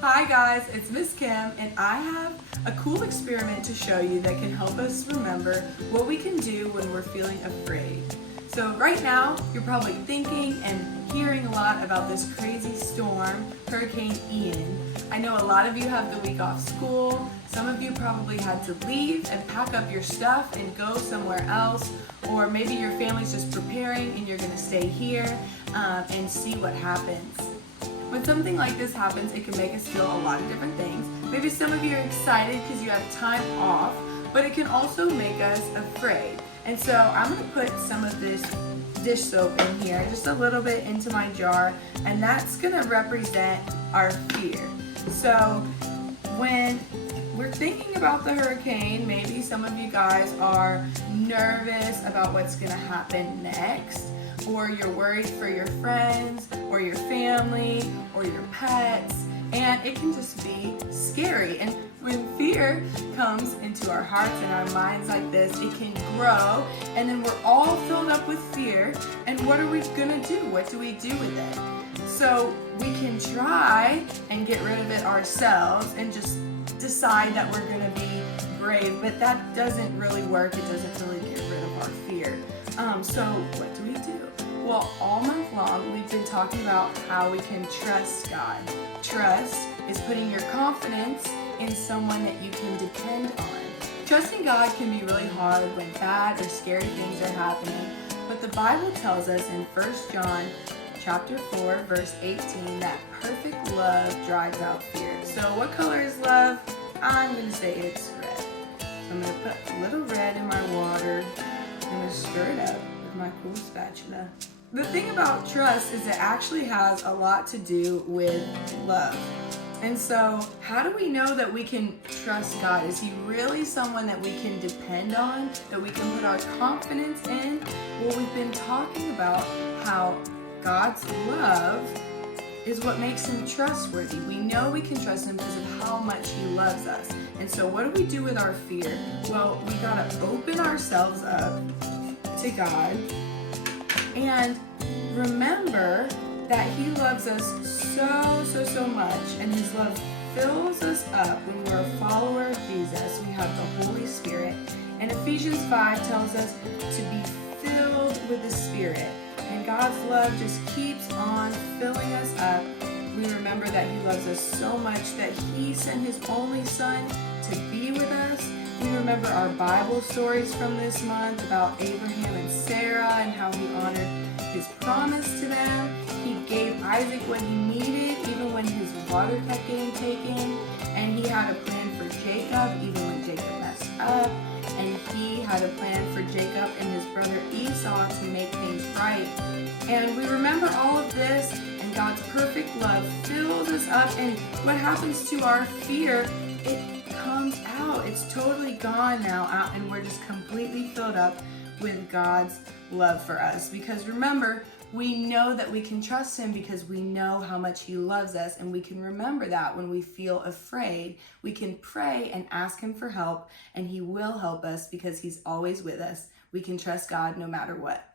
Hi guys, it's Miss Kim and I have a cool experiment to show you that can help us remember what we can do when we're feeling afraid. So right now, you're probably thinking and hearing a lot about this crazy storm, Hurricane Ian. I know a lot of you have the week off school. Some of you probably had to leave and pack up your stuff and go somewhere else. Or maybe your family's just preparing and you're gonna stay here and see what happens. When something like this happens, it can make us feel a lot of different things. Maybe some of you are excited because you have time off, but it can also make us afraid. And so I'm gonna put some of this dish soap in here, just a little bit into my jar, and that's gonna represent our fear. So when we're thinking about the hurricane, maybe some of you guys are nervous about what's gonna happen next, or you're worried for your friends or your family or your pets, and it can just be scary. And when fear comes into our hearts and our minds like this, it can grow, and then we're all filled up with fear. And what are we gonna do? What do we do with it? So we can try and get rid of it ourselves and just decide that we're gonna be brave, but that doesn't really work. It doesn't really get rid of our fear. So what do we do? Well, all month long, we've been talking about how we can trust God. Trust is putting your confidence in someone that you can depend on. Trusting God can be really hard when bad or scary things are happening, but the Bible tells us in 1 John chapter 4, verse 18, that perfect love drives out fear. So what color is love? I'm going to say it's red. So I'm going to put a little red in my water. I'm going to stir it up with my cool spatula. The thing about trust is it actually has a lot to do with love. And so how do we know that we can trust God? Is he really someone that we can depend on, that we can put our confidence in? Well, we've been talking about how God's love is what makes him trustworthy. We know we can trust him because of how much he loves us. And so what do we do with our fear? Well, we gotta open ourselves up to God and remember that he loves us so much, and his love fills us up when we're a follower of Jesus. We have the Holy Spirit. And Ephesians 5 tells us to be filled with the Spirit. And God's love just keeps on filling us up. We remember that he loves us so much that he sent his only son to be with us. We remember our Bible stories from this month about Abraham and Sarah and how he honored his promise to them. He gave Isaac what he needed even when his water kept getting taken. And he had a plan for Jacob even when Jacob messed up. And he had a plan for Jacob and his brother Esau to make things right. And we remember all of this, and God's perfect love fills us up. And what happens to our fear? It comes out. It's totally gone now, and we're just completely filled up with God's love for us. Because remember, we know that we can trust him because we know how much he loves us, and we can remember that when we feel afraid, we can pray and ask him for help, and he will help us because he's always with us. We can trust God no matter what.